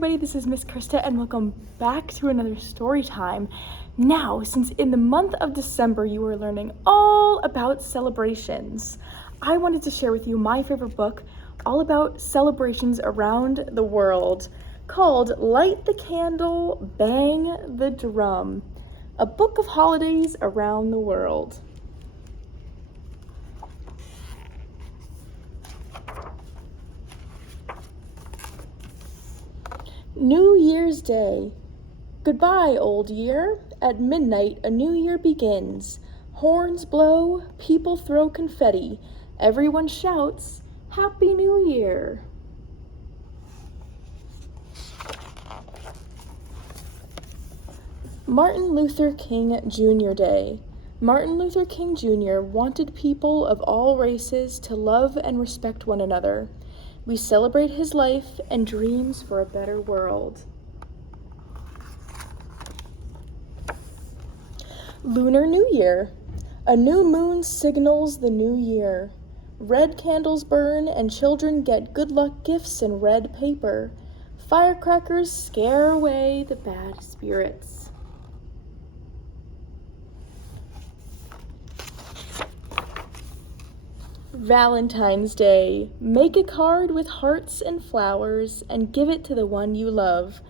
everybody, this is Miss Krista and welcome back to another story time. Now, since in the month of December you are learning all about celebrations, I wanted to share with you my favorite book all about celebrations around the world called Light the Candle, Bang the Drum, a book of holidays around the world. New Year's Day. Goodbye, old year. At midnight, a new year begins. Horns blow, people throw confetti. Everyone shouts, Happy New Year. Martin Luther King Jr. Day. Martin Luther King Jr. wanted people of all races to love and respect one another. We celebrate his life and dreams for a better world. Lunar New Year. A new moon signals the new year. Red candles burn and children get good luck gifts in red paper. Firecrackers scare away the bad spirits. Valentine's Day. Make a card with hearts and flowers and give it to the one you love.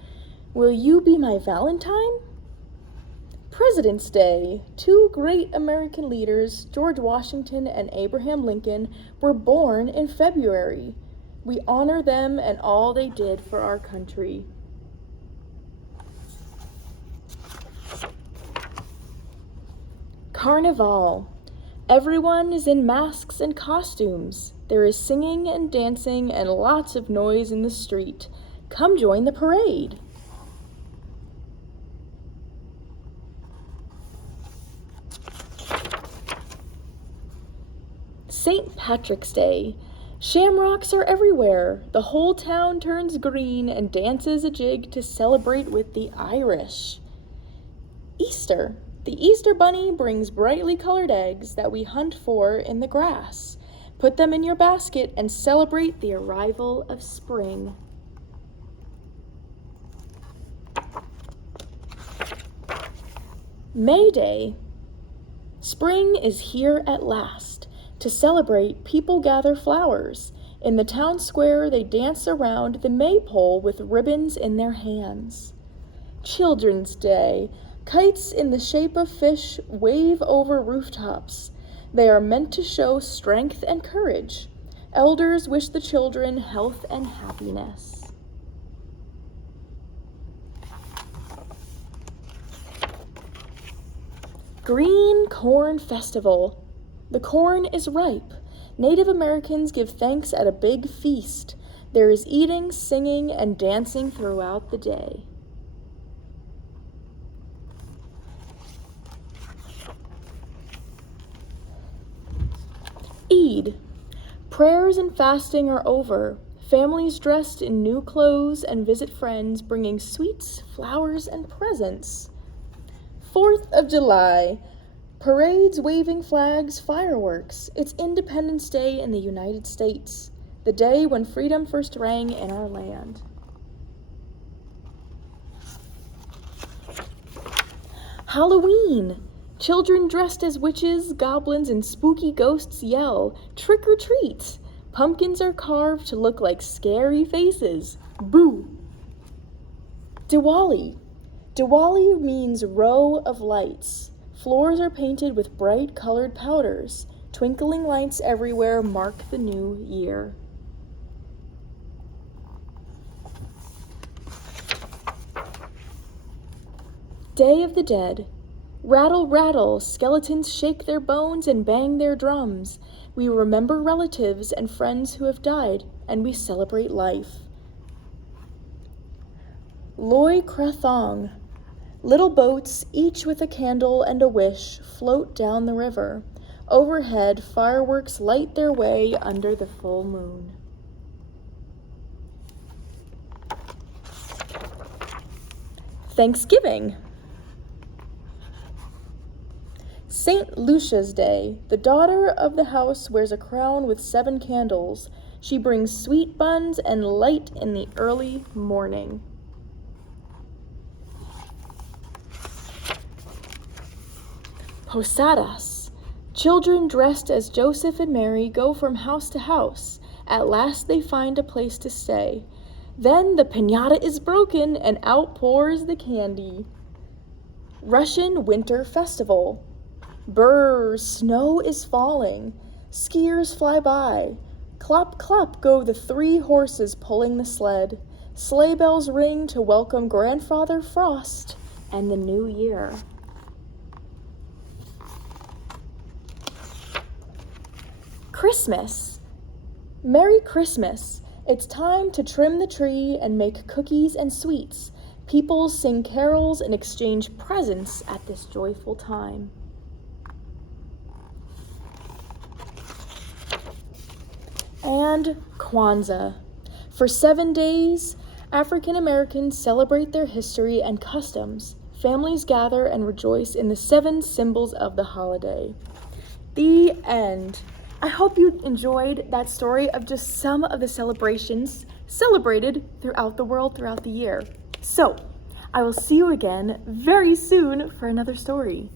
Will you be my Valentine? President's Day. Two great American leaders, George Washington and Abraham Lincoln, were born in February. We honor them and all they did for our country. Carnival. Everyone is in masks and costumes. There is singing and dancing and lots of noise in the street. Come join the parade. St. Patrick's Day. Shamrocks are everywhere. The whole town turns green and dances a jig to celebrate with the Irish. Easter. The Easter Bunny brings brightly colored eggs that we hunt for in the grass. Put them in your basket and celebrate the arrival of spring. May Day. Spring is here at last. To celebrate, people gather flowers. In the town square, they dance around the maypole with ribbons in their hands. Children's Day. Kites in the shape of fish wave over rooftops. They are meant to show strength and courage. Elders wish the children health and happiness. Green Corn Festival. The corn is ripe. Native Americans give thanks at a big feast. There is eating, singing, and dancing throughout the day. Eid. Prayers and fasting are over. Families dressed in new clothes and visit friends, bringing sweets, flowers, and presents. 4th of July. Parades, waving flags, fireworks. It's Independence Day in the United States, the day when freedom first rang in our land. Halloween. Children dressed as witches, goblins, and spooky ghosts yell, "Trick or treat!" Pumpkins are carved to look like scary faces. Boo! Diwali. Diwali means row of lights. Floors are painted with bright colored powders. Twinkling lights everywhere mark the new year. Day of the Dead. Rattle, rattle, skeletons shake their bones and bang their drums. We remember relatives and friends who have died, and we celebrate life. Loy Krathong. Little boats, each with a candle and a wish, float down the river. Overhead, fireworks light their way under the full moon. Thanksgiving. St. Lucia's Day. The daughter of the house wears a crown with 7 candles. She brings sweet buns and light in the early morning. Posadas. Children dressed as Joseph and Mary go from house to house. At last they find a place to stay. Then the piñata is broken and out pours the candy. Russian Winter Festival. Brrr, snow is falling. Skiers fly by. Clop, clop go the 3 horses pulling the sled. Sleigh bells ring to welcome Grandfather Frost and the new year. Christmas. Merry Christmas. It's time to trim the tree and make cookies and sweets. People sing carols and exchange presents at this joyful time. And Kwanzaa. For 7 days, African Americans celebrate their history and customs. Families gather and rejoice in the 7 symbols of the holiday. The end. I hope you enjoyed that story of just some of the celebrations celebrated throughout the world throughout the year. So, I will see you again very soon for another story.